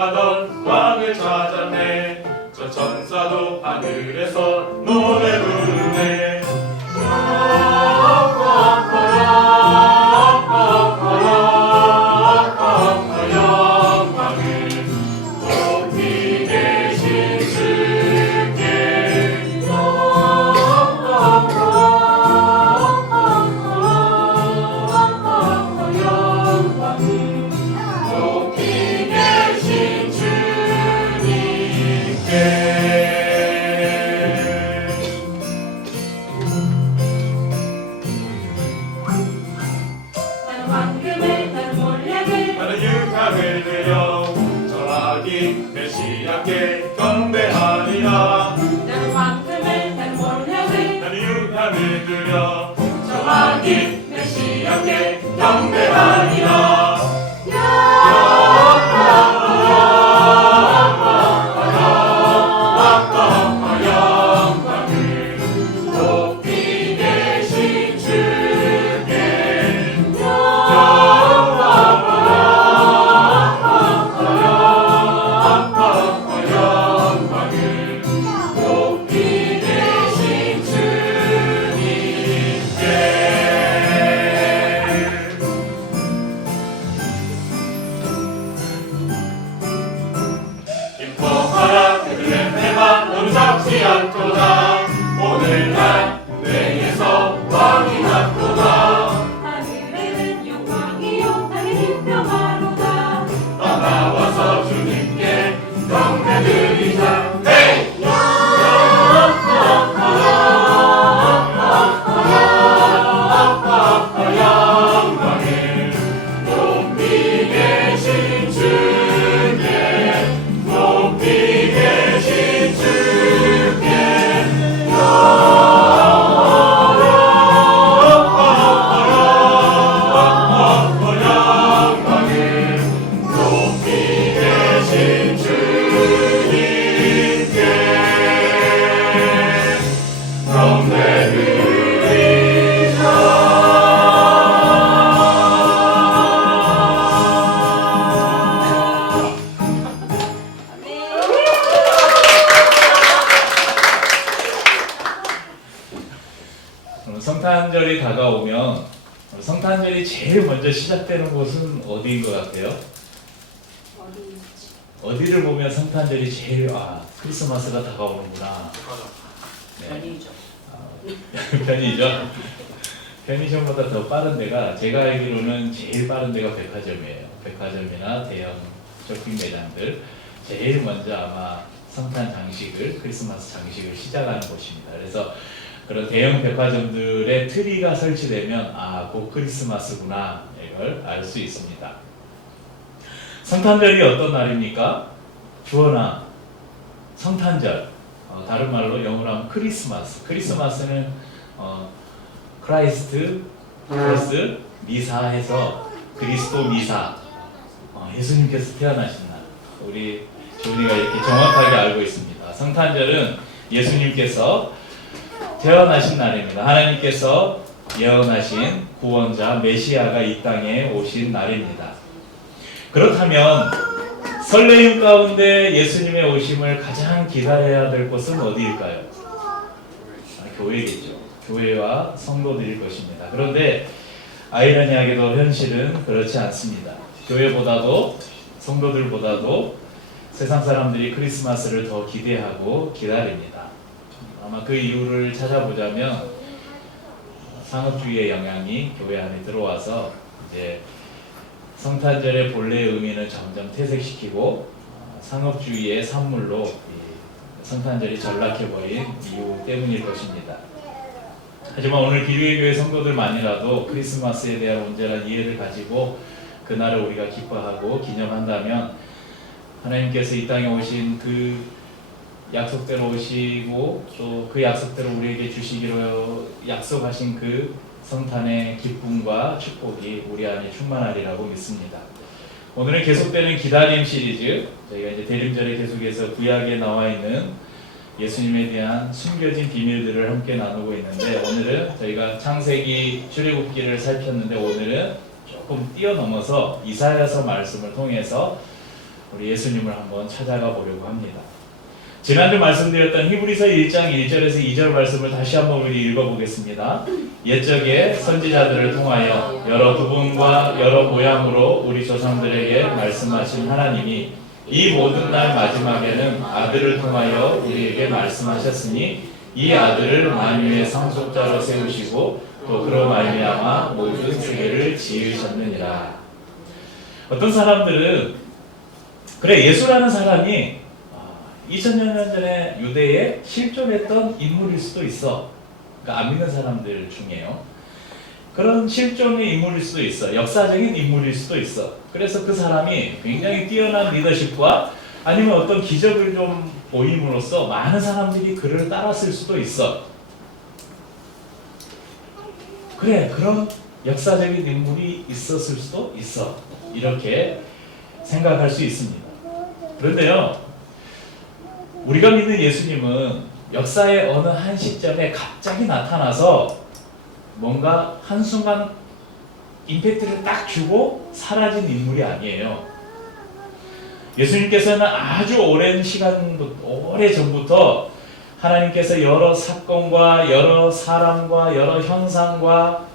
통치하던 왕을 찾았네. 저 천사도 하늘에서 노래 부르네. 영광을 높이 계신 주께 높이 계신 주님께. 나는 유향을 드려 전하기 메시아께 경배하리라. 나는 유향을 드려 전하기 메시아께 경배하리라. 영광을 높이 계신 주께 영광을 높이 계신 주님께. 기뻐하라 베들레헴아 너는 작지 않도다. 오늘날 내게서 왕이 났도다. 하늘에는 영광이요 땅에는 평화로다. 나와서 주님께 경배드리자. 헤이! 영광을 높이 계신 주께 높이 계신 주께 영광을 높이 계신 주님께 성탄절이 다가오면 성탄절이 제일 먼저 시작되는 곳은 어디인 것 같아요? 어디를 보면 성탄절이 제일 크리스마스가 다가오는구나. 편의점. 편의점. 편의점보다 더 빠른 데가 제가 알기로는 제일 빠른 데가 백화점이에요. 백화점이나 대형 쇼핑 매장들 제일 먼저 아마 성탄 장식을 크리스마스 장식을 시작하는 곳입니다. 그래서 그런 대형 백화점들의 트리가 설치되면 곧 크리스마스구나 이걸 알 수 있습니다. 성탄절이 어떤 날입니까? 주원아, 성탄절. 다른 말로 영어로 하면 크리스마스. 크리스마스는 크라이스트 플러스 미사해서 그리스도 미사. 예수님께서 태어나신 날. 우리 조은이가 이렇게 정확하게 알고 있습니다. 성탄절은 예수님께서 태어나신 날입니다. 하나님께서 예언하신 구원자 메시아가 이 땅에 오신 날입니다. 그렇다면 설레임 가운데 예수님의 오심을 가장 기다려야 될 곳은 어디일까요? 교회겠죠. 교회와 성도들일 것입니다. 그런데 아이러니하게도 현실은 그렇지 않습니다. 교회보다도 성도들보다도 세상 사람들이 크리스마스를 더 기대하고 기다립니다. 아마 그 이유를 찾아보자면 상업주의의 영향이 교회 안에 들어와서 이제 성탄절의 본래의 의미는 점점 퇴색시키고 상업주의의 산물로 성탄절이 전락해버린 이유 때문일 것입니다. 하지만 오늘 기류의 교회 성도들만이라도 크리스마스에 대한 온전한 이해를 가지고 그날을 우리가 기뻐하고 기념한다면 하나님께서 이 땅에 오신 그 약속대로 오시고 또 그 약속대로 우리에게 주시기로 약속하신 그 성탄의 기쁨과 축복이 우리 안에 충만하리라고 믿습니다. 오늘은 계속되는 기다림 시리즈, 저희가 이제 대림절에 계속해서 구약에 나와 있는 예수님에 대한 숨겨진 비밀들을 함께 나누고 있는데, 오늘은 저희가 창세기 출애굽기를 살폈는데 오늘은 조금 뛰어넘어서 이사야서 말씀을 통해서 우리 예수님을 한번 찾아가 보려고 합니다. 지난주 말씀드렸던 히브리서 1장 1절에서 2절 말씀을 다시 한번 우리 읽어보겠습니다. 옛적에 선지자들을 통하여 여러 부분과 여러 모양으로 우리 조상들에게 말씀하신 하나님이 이 모든 날 마지막에는 아들을 통하여 우리에게 말씀하셨으니 이 아들을 만유의 상속자로 세우시고 또 그로 말미암아 모든 세계를 지으셨느니라. 어떤 사람들은 그래, 예수라는 사람이 2000년 전에 유대에 실존했던 인물일 수도 있어. 그러니까 안 믿는 사람들 중에요. 그런 실존의 인물일 수도 있어. 역사적인 인물일 수도 있어. 그래서 그 사람이 굉장히 뛰어난 리더십과 아니면 어떤 기적을 좀 보임으로써 많은 사람들이 그를 따랐을 수도 있어. 그래, 그런 역사적인 인물이 있었을 수도 있어. 이렇게 생각할 수 있습니다. 그런데요, 우리가 믿는 예수님은 역사의 어느 한 시점에 갑자기 나타나서 뭔가 한순간 임팩트를 딱 주고 사라진 인물이 아니에요. 예수님께서는 아주 오랜 전부터 하나님께서 여러 사건과 여러 사람과 여러 현상과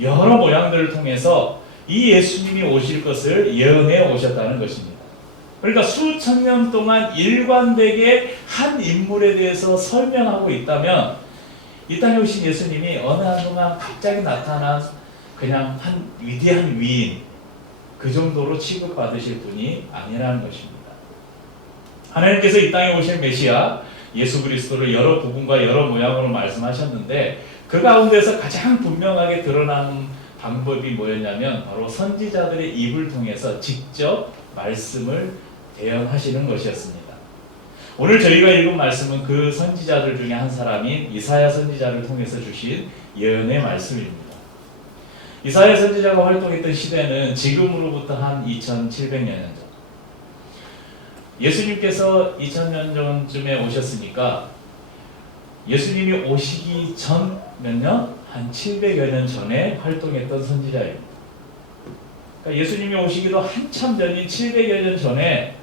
여러 모양들을 통해서 이 예수님이 오실 것을 예언해 오셨다는 것입니다. 그러니까 수천 년 동안 일관되게 한 인물에 대해서 설명하고 있다면 이 땅에 오신 예수님이 어느 한동안 갑자기 나타난 그냥 한 위대한 위인, 그 정도로 취급받으실 분이 아니라는 것입니다. 하나님께서 이 땅에 오신 메시아 예수 그리스도를 여러 부분과 여러 모양으로 말씀하셨는데 그 가운데서 가장 분명하게 드러난 방법이 뭐였냐면 바로 선지자들의 입을 통해서 직접 말씀을 대언하시는 것이었습니다. 오늘 저희가 읽은 말씀은 그 선지자들 중에 한 사람인 이사야 선지자를 통해서 주신 예언의 말씀입니다. 이사야 선지자가 활동했던 시대는 지금으로부터 한 2700년 전. 예수님께서 2000년 전쯤에 오셨으니까 예수님이 오시기 전 몇 년? 한 700여 년 전에 활동했던 선지자입니다. 그러니까 예수님이 오시기도 한참 전인 700여 년 전에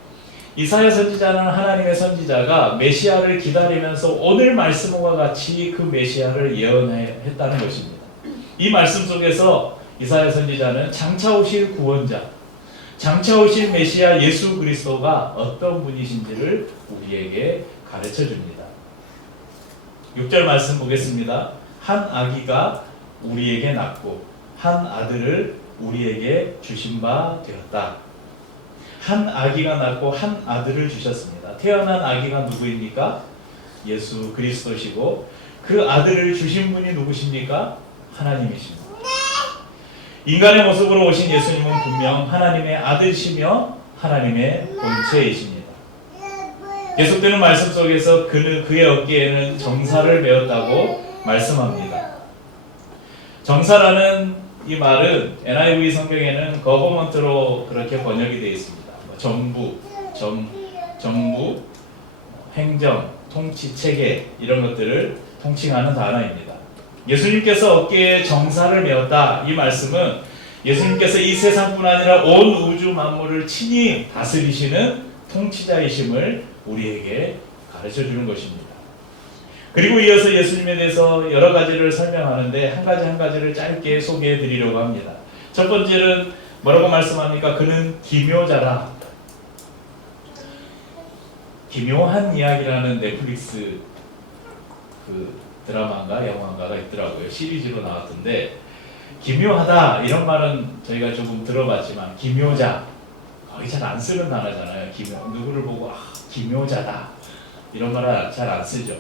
이사야 선지자는 하나님의 선지자가 메시아를 기다리면서 오늘 말씀과 같이 그 메시아를 예언했다는 것입니다. 이 말씀 속에서 이사야 선지자는 장차 오실 구원자, 장차 오실 메시아 예수 그리스도가 어떤 분이신지를 우리에게 가르쳐 줍니다. 6절 말씀 보겠습니다. 한 아기가 우리에게 낳고 한 아들을 우리에게 주신 바 되었다. 한 아기가 낳고 한 아들을 주셨습니다. 태어난 아기가 누구입니까? 예수 그리스도시고 그 아들을 주신 분이 누구십니까? 하나님이십니다. 인간의 모습으로 오신 예수님은 분명 하나님의 아들이시며 하나님의 본체이십니다. 계속되는 말씀 속에서 그는 그의 어깨에는 정사를 메었다고 말씀합니다. 정사라는 이 말은 NIV 성경에는 거버먼트로 그렇게 번역이 되어 있습니다. 정부, 행정, 통치, 체계 이런 것들을 통칭하는 단어입니다. 예수님께서 어깨에 정사를 메었다. 이 말씀은 예수님께서 이 세상뿐 아니라 온 우주 만물을 친히 다스리시는 통치자이심을 우리에게 가르쳐 주는 것입니다. 그리고 이어서 예수님에 대해서 여러 가지를 설명하는데 한 가지를 짧게 소개해 드리려고 합니다. 첫 번째는 뭐라고 말씀합니까? 그는 기묘자라. 기묘한 이야기라는 넷플릭스 그 드라마인가 영화인가가 있더라고요. 시리즈로 나왔던데 기묘하다 이런 말은 저희가 조금 들어봤지만 기묘자 거의 잘 안 쓰는 단어잖아요. 누구를 보고 기묘자다 이런 말은 잘 안 쓰죠.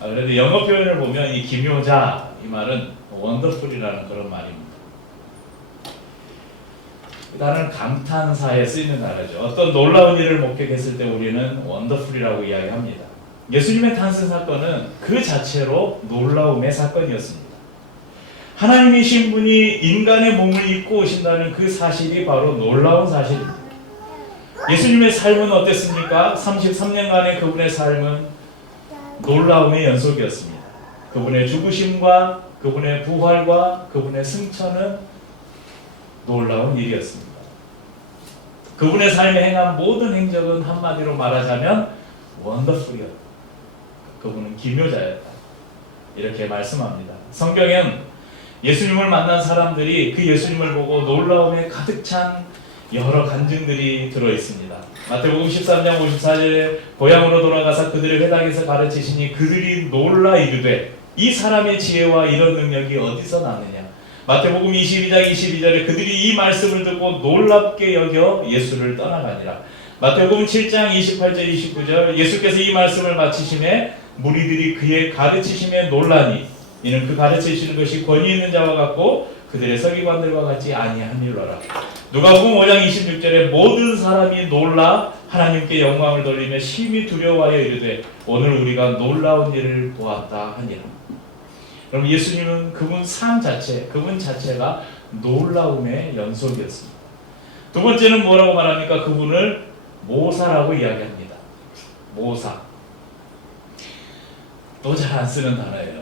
그래도 영어 표현을 보면 이 기묘자 이 말은 원더풀이라는 그런 말입니다. 단어는 감탄사에 쓰이는 단어죠. 어떤 놀라운 일을 목격했을 때 우리는 원더풀이라고 이야기합니다. 예수님의 탄생 사건은 그 자체로 놀라움의 사건이었습니다. 하나님이신 분이 인간의 몸을 입고 오신다는 그 사실이 바로 놀라운 사실입니다. 예수님의 삶은 어땠습니까? 33년간의 그분의 삶은 놀라움의 연속이었습니다. 그분의 죽으심과 그분의 부활과 그분의 승천은 놀라운 일이었습니다. 그분의 삶에 행한 모든 행적은 한마디로 말하자면 원더풀이었다. 그분은 기묘자였다. 이렇게 말씀합니다. 성경엔 예수님을 만난 사람들이 그 예수님을 보고 놀라움에 가득 찬 여러 간증들이 들어있습니다. 마태복음 13장 54절에 고향으로 돌아가서 그들의 회당에서 가르치시니 그들이 놀라 이르되 이 사람의 지혜와 이런 능력이 어디서 나느냐. 마태복음 22장 22절에 그들이 이 말씀을 듣고 놀랍게 여겨 예수를 떠나가니라. 마태복음 7장 28절 29절 예수께서 이 말씀을 마치심에 무리들이 그의 가르치심에 놀라니 이는 그 가르치시는 것이 권위 있는 자와 같고 그들의 서기관들과 같지 아니하니라. 누가복음 5장 26절에 모든 사람이 놀라 하나님께 영광을 돌리며 심히 두려워하여 이르되 오늘 우리가 놀라운 일을 보았다 하니라. 그럼 예수님은 그분 삶 자체, 그분 자체가 놀라움의 연속이었습니다. 두 번째는 뭐라고 말합니까? 그분을 모사라고 이야기합니다. 모사. 또 잘 안 쓰는 단어예요.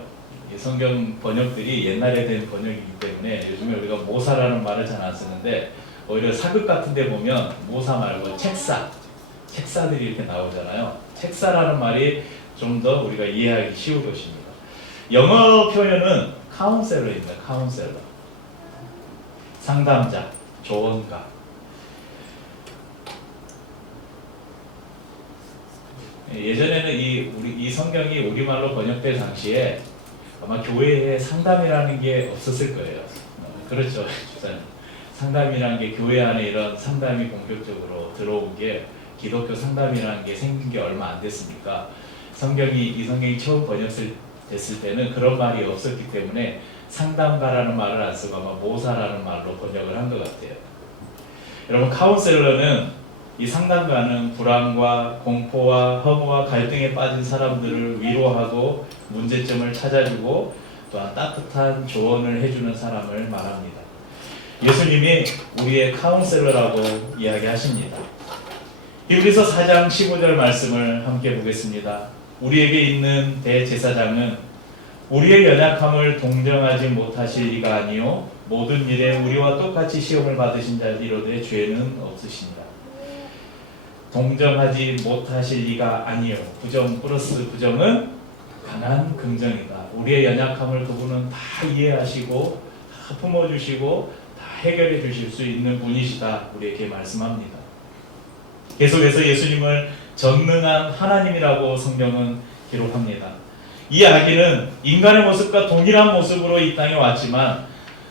성경 번역들이 옛날에 된 번역이기 때문에 요즘에 우리가 모사라는 말을 잘 안 쓰는데 오히려 사극 같은 데 보면 모사 말고 책사들이 이렇게 나오잖아요. 책사라는 말이 좀 더 우리가 이해하기 쉬울 것입니다. 영어 표현은 카운셀러입니다. 카운셀러. 상담자, 조언가. 예전에는 이 성경이 우리말로 번역될 당시에 아마 교회에 상담이라는 게 없었을 거예요. 그렇죠. 상담이라는 게 교회 안에 이런 상담이 본격적으로 들어온 게 기독교 상담이라는 게 생긴 게 얼마 안 됐으니까 이 성경이 처음 번역됐을 때는 그런 말이 없었기 때문에 상담가라는 말을 안 쓰고 아마 모사라는 말로 번역을 한 것 같아요. 여러분, 카운셀러는 이 상담가는 불안과 공포와 허무와 갈등에 빠진 사람들을 위로하고 문제점을 찾아주고 또한 따뜻한 조언을 해주는 사람을 말합니다. 예수님이 우리의 카운셀러라고 이야기하십니다. 히브리서 4장 15절 말씀을 함께 보겠습니다. 우리에게 있는 대제사장은 우리의 연약함을 동정하지 못하실 리가 아니요 모든 일에 우리와 똑같이 시험을 받으신 자이로되 죄는 없으시니라. 동정하지 못하실 리가 아니요. 부정 플러스 부정은 강한 긍정이다. 우리의 연약함을 그분은 다 이해하시고 다 품어주시고 다 해결해 주실 수 있는 분이시다. 우리에게 말씀합니다. 계속해서 예수님을 전능한 하나님이라고 성경은 기록합니다. 이 아기는 인간의 모습과 동일한 모습으로 이 땅에 왔지만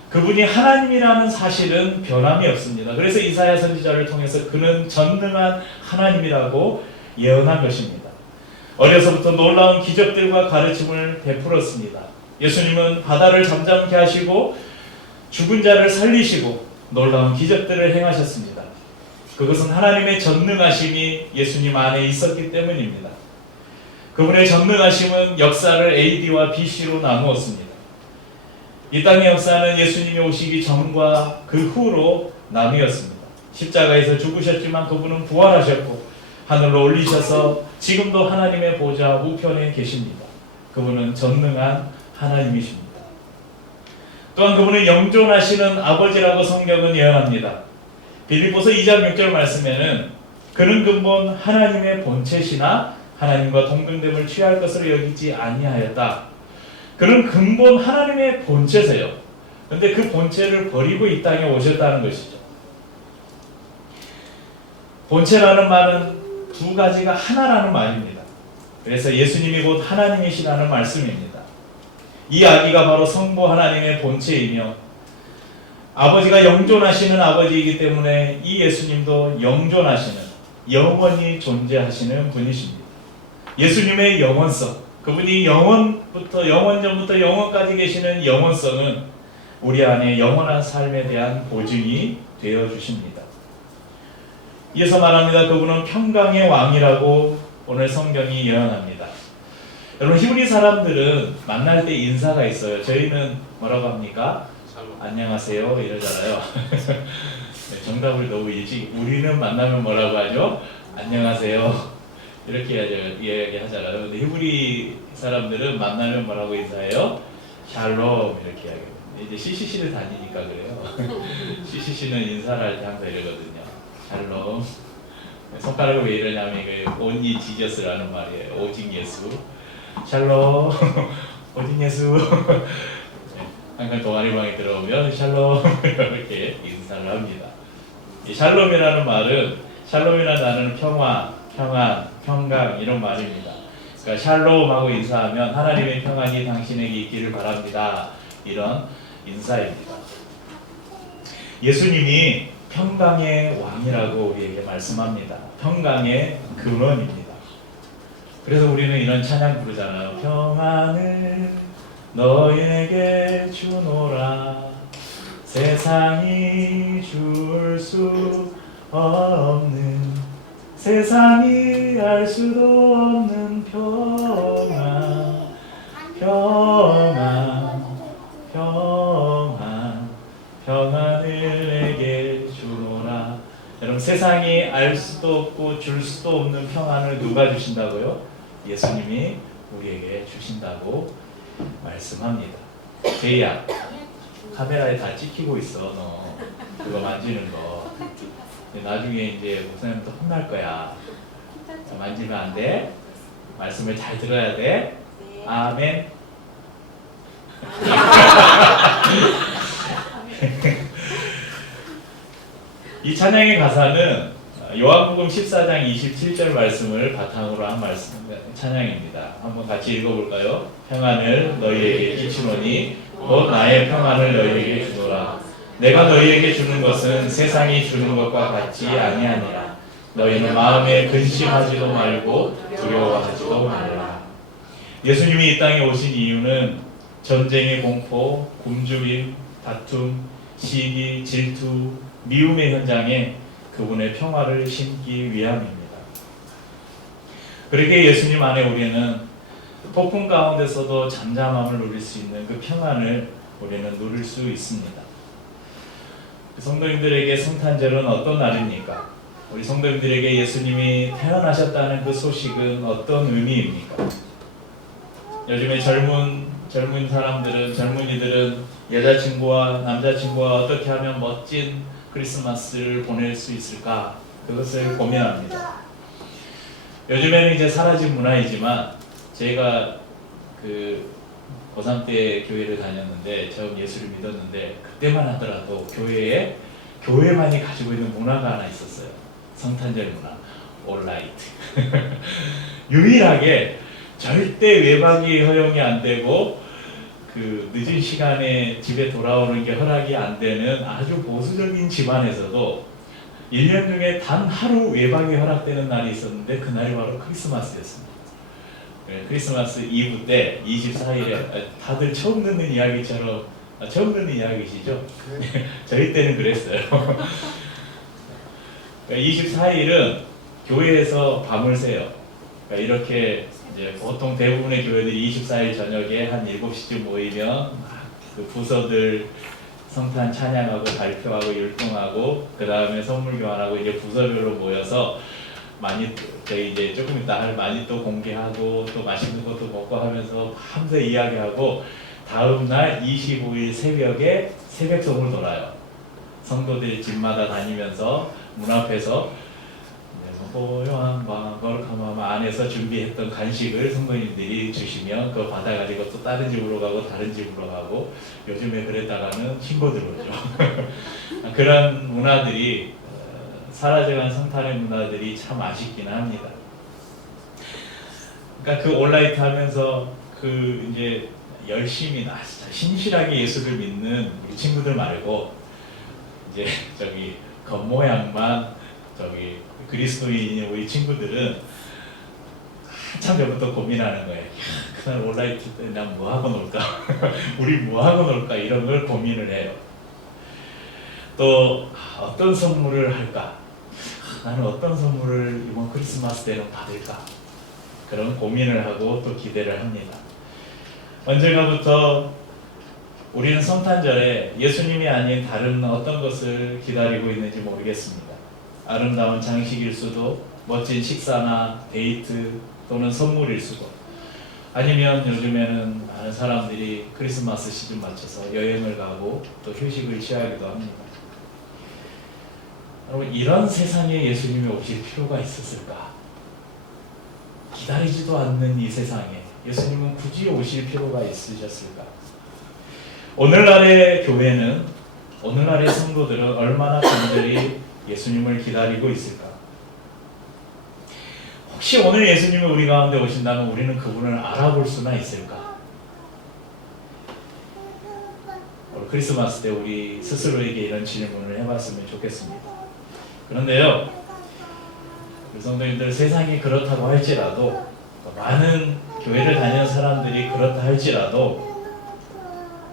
그분이 하나님이라는 사실은 변함이 없습니다. 그래서 이사야 선지자를 통해서 그는 전능한 하나님이라고 예언한 것입니다. 어려서부터 놀라운 기적들과 가르침을 베풀었습니다. 예수님은 바다를 잠잠케 하시고 죽은 자를 살리시고 놀라운 기적들을 행하셨습니다. 그것은 하나님의 전능하심이 예수님 안에 있었기 때문입니다. 그분의 전능하심은 역사를 AD와 BC로 나누었습니다. 이 땅의 역사는 예수님이 오시기 전과 그 후로 나뉘었습니다. 십자가에서 죽으셨지만 그분은 부활하셨고 하늘로 올리셔서 지금도 하나님의 보좌 우편에 계십니다. 그분은 전능한 하나님이십니다. 또한 그분은 영존하시는 아버지라고 성경은 예언합니다. 빌립보서 2장 6절 말씀에는 그는 근본 하나님의 본체시나 하나님과 동등됨을 취할 것으로 여기지 아니하였다. 그는 근본 하나님의 본체세요. 그런데 그 본체를 버리고 이 땅에 오셨다는 것이죠. 본체라는 말은 두 가지가 하나라는 말입니다. 그래서 예수님이 곧 하나님이시라는 말씀입니다. 이 아기가 바로 성부 하나님의 본체이며 아버지가 영존하시는 아버지이기 때문에 이 예수님도 영존하시는 영원히 존재하시는 분이십니다. 예수님의 영원성, 그분이 영원부터 영원전부터 영원까지 계시는 영원성은 우리 안에 영원한 삶에 대한 보증이 되어 주십니다. 이어서 말합니다. 그분은 평강의 왕이라고 오늘 성경이 예언합니다. 여러분, 히브리 사람들은 만날 때 인사가 있어요. 저희는 뭐라고 합니까? 안녕하세요 이러잖아요. 정답을 너무 일찍, 우리는 만나면 뭐라고 하죠? 안녕하세요 이렇게 이야기하잖아요. 근데 히브리 사람들은 만나면 뭐라고 인사해요? 샬롬 이렇게 이야기해요. 이제 CCC를 다니니까 그래요. CCC는 인사를 할 때 항상 이러거든요. 샬롬. 손가락을 왜 이러냐면 이게 only Jesus라는 말이에요. 오직 예수. 샬롬. 오직 예수. 항상 동아리방에 들어오면 샬롬 이렇게 인사를 합니다. 이 샬롬이라는 말은 샬롬이라는 단어는 평화, 평안, 평강 이런 말입니다. 그러니까 샬롬하고 인사하면 하나님의 평안이 당신에게 있기를 바랍니다. 이런 인사입니다. 예수님이 평강의 왕이라고 우리에게 말씀합니다. 평강의 근원입니다. 그래서 우리는 이런 찬양 부르잖아요. 평안을 너에게 주노라 세상이 줄 수 없는 세상이 알 수도 없는 평안 평안 평안 평안을 내게 주노라. 여러분 세상이 알 수도 없고 줄 수도 없는 평안을 누가 주신다고요? 예수님이 우리에게 주신다고 말씀합니다. 제이야 카메라에 다 찍히고 있어. 너 그거 만지는 거 나중에 이제 목사님도 혼날 거야. 만지면 안 돼. 말씀을 잘 들어야 돼. 아멘. 이 찬양의 가사는 요한복음 14장 27절 말씀을 바탕으로 한 말씀 찬양입니다. 한번 같이 읽어볼까요? 평안을 너희에게 끼치노니 곧 나의 평안을 너희에게 주노라. 내가 너희에게 주는 것은 세상이 주는 것과 같지 아니하니라. 너희는 마음에 근심하지도 말고 두려워하지도 말라. 예수님이 이 땅에 오신 이유는 전쟁의 공포, 굶주림, 다툼, 시기, 질투, 미움의 현장에 그분의 평화를 심기 위함입니다. 그렇게 예수님 안에 우리는 폭풍 가운데서도 잠잠함을 누릴 수 있는 그 평안을 우리는 누릴 수 있습니다. 성도님들에게 성탄절은 어떤 날입니까? 우리 성도님들에게 예수님이 태어나셨다는 그 소식은 어떤 의미입니까? 요즘에 젊은 사람들은, 젊은이들은 여자친구와 남자친구와 어떻게 하면 멋진 크리스마스를 보낼 수 있을까? 그것을 고민합니다. 요즘에는 이제 사라진 문화이지만 제가 그 고3 때 교회를 다녔는데 처음 예수를 믿었는데 그때만 하더라도 교회만이 가지고 있는 문화가 하나 있었어요. 성탄절 문화, 올라이트. 유일하게 절대 외박이 허용이 안 되고 그 늦은 시간에 집에 돌아오는 게 허락이 안 되는 아주 보수적인 집안에서도 1년 중에 단 하루 외박이 허락되는 날이 있었는데 그날이 바로 크리스마스였습니다. 크리스마스 이브 때 24일에 다들 처음 듣는 이야기처럼 처음 듣는 이야기시죠? 저희 때는 그랬어요. 24일은 교회에서 밤을 새요. 이렇게 이제 보통 대부분의 교회들이 24일 저녁에 한 7시쯤 모이면 그 부서들 성탄 찬양하고 발표하고 율동하고 그 다음에 선물 교환하고 이제 부서별로 모여서 많이 저희 이제 조금 이따 할 많이 또 공개하고 또 맛있는 것도 먹고 하면서 밤새 이야기하고 다음 날 25일 새벽에 새벽송을 돌아요. 성도들이 집마다 다니면서 문 앞에서 고요한 밤 거룩한 안에서 준비했던 간식을 성도님들이 주시면 그거 받아가지고 또 다른 집으로 가고 다른 집으로 가고 요즘에 그랬다가는 신고 들어오죠. 그런 문화들이 사라져간 성탄의 문화들이 참 아쉽긴 합니다. 그러니까 그 온라이트 하면서 그 이제 열심히 진짜 신실하게 예수를 믿는 우리 친구들 말고 이제 저기 겉모양만 저기 그리스도인인 우리 친구들은 한참 전부터 고민하는 거예요. 그날 온라이트 때 난 뭐 하고 놀까? 우리 뭐 하고 놀까? 이런 걸 고민을 해요. 또 어떤 선물을 할까? 나는 어떤 선물을 이번 크리스마스 때는 받을까? 그런 고민을 하고 또 기대를 합니다. 언젠가부터 우리는 성탄절에 예수님이 아닌 다른 어떤 것을 기다리고 있는지 모르겠습니다. 아름다운 장식일 수도, 멋진 식사나 데이트 또는 선물일 수도, 아니면 요즘에는 많은 사람들이 크리스마스 시즌 맞춰서 여행을 가고 또 휴식을 취하기도 합니다. 여러분, 이런 세상에 예수님이 오실 필요가 있었을까? 기다리지도 않는 이 세상에 예수님은 굳이 오실 필요가 있으셨을까? 오늘날의 교회는, 오늘날의 성도들은 얼마나 간절히 예수님을 기다리고 있을까? 혹시 오늘 예수님이 우리 가운데 오신다면 우리는 그분을 알아볼 수나 있을까? 오늘 크리스마스 때 우리 스스로에게 이런 질문을 해봤으면 좋겠습니다. 그런데요, 우리 성도님들, 세상이 그렇다고 할지라도, 많은 교회를 다니는 사람들이 그렇다 할지라도,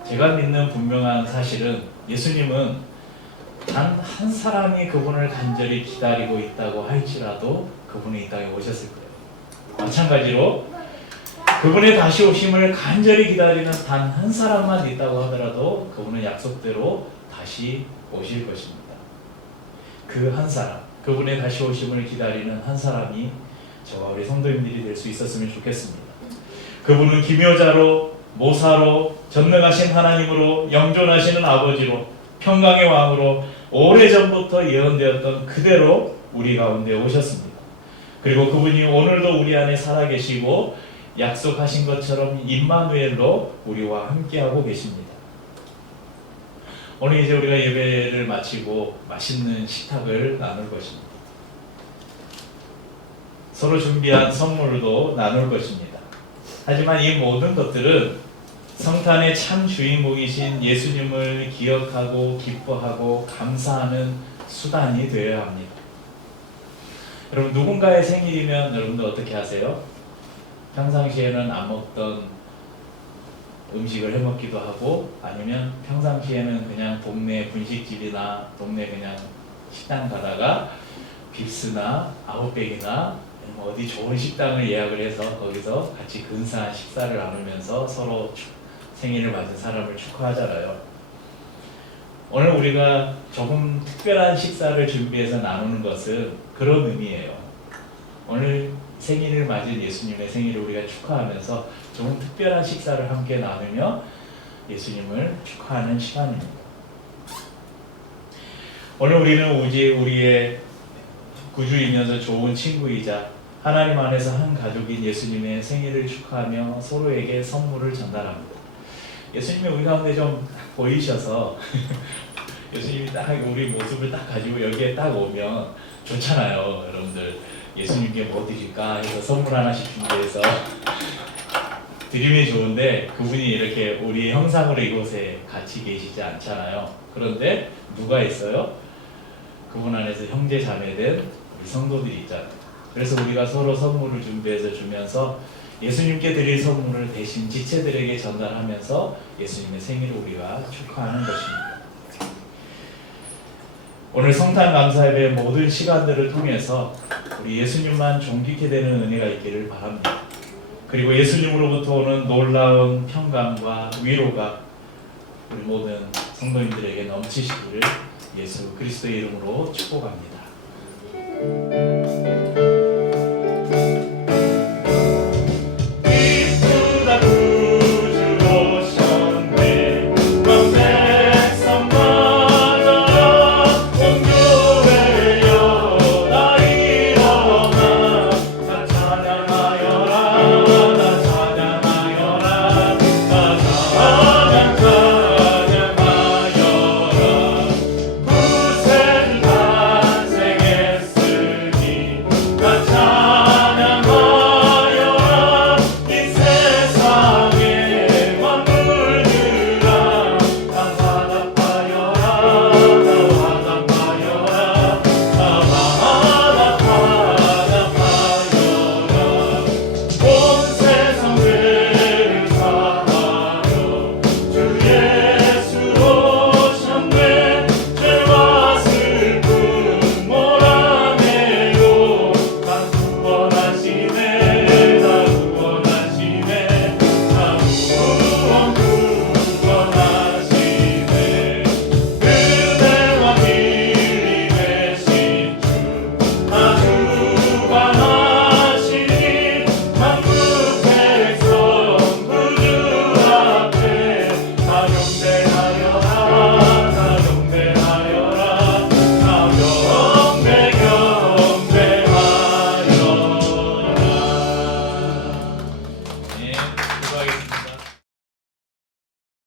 제가 믿는 분명한 사실은 예수님은 단 한 사람이 그분을 간절히 기다리고 있다고 할지라도 그분이 이 땅에 오셨을 거예요. 마찬가지로 그분의 다시 오심을 간절히 기다리는 단 한 사람만 있다고 하더라도 그분은 약속대로 다시 오실 것입니다. 그 한 사람, 그분의 다시 오심을 기다리는 한 사람이 저와 우리 성도님들이 될 수 있었으면 좋겠습니다. 그분은 기묘자로, 모사로, 전능하신 하나님으로, 영존하시는 아버지로, 평강의 왕으로 오래전부터 예언되었던 그대로 우리 가운데 오셨습니다. 그리고 그분이 오늘도 우리 안에 살아계시고 약속하신 것처럼 임마누엘로 우리와 함께하고 계십니다. 오늘 이제 우리가 예배를 마치고 맛있는 식탁을 나눌 것입니다. 서로 준비한 선물도 나눌 것입니다. 하지만 이 모든 것들은 성탄의 참 주인공이신 예수님을 기억하고 기뻐하고 감사하는 수단이 되어야 합니다. 여러분, 누군가의 생일이면 여러분들 어떻게 하세요? 평상시에는 안 먹던 음식을 해먹기도 하고, 아니면 평상시에는 그냥 동네 분식집이나 동네 그냥 식당 가다가 빕스나 아웃백이나 어디 좋은 식당을 예약을 해서 거기서 같이 근사한 식사를 나누면서 서로 생일을 맞은 사람을 축하하잖아요. 오늘 우리가 조금 특별한 식사를 준비해서 나누는 것은 그런 의미예요. 오늘 생일을 맞은 예수님의 생일을 우리가 축하하면서 조금 특별한 식사를 함께 나누며 예수님을 축하하는 시간입니다. 오늘 우리는 우리의 구주이면서 좋은 친구이자 하나님 안에서 한 가족인 예수님의 생일을 축하하며 서로에게 선물을 전달합니다. 예수님이 우리 가운데 좀 보이셔서 예수님이 딱 우리 모습을 딱 가지고 여기에 딱 오면 좋잖아요. 여러분들, 예수님께 뭐 드릴까 해서 선물 하나씩 준비해서 드리면 좋은데, 그분이 이렇게 우리 형상으로 이곳에 같이 계시지 않잖아요. 그런데 누가 있어요? 그분 안에서 형제 자매된 우리 성도들이 있잖아요. 그래서 우리가 서로 선물을 준비해서 주면서 예수님께 드릴 선물을 대신 지체들에게 전달하면서 예수님의 생일을 우리가 축하하는 것입니다. 오늘 성탄 감사예배 모든 시간들을 통해서 우리 예수님만 존귀케 되는 은혜가 있기를 바랍니다. 그리고 예수님으로부터 오는 놀라운 평강과 위로가 우리 모든 성도님들에게 넘치시기를 예수 그리스도의 이름으로 축복합니다.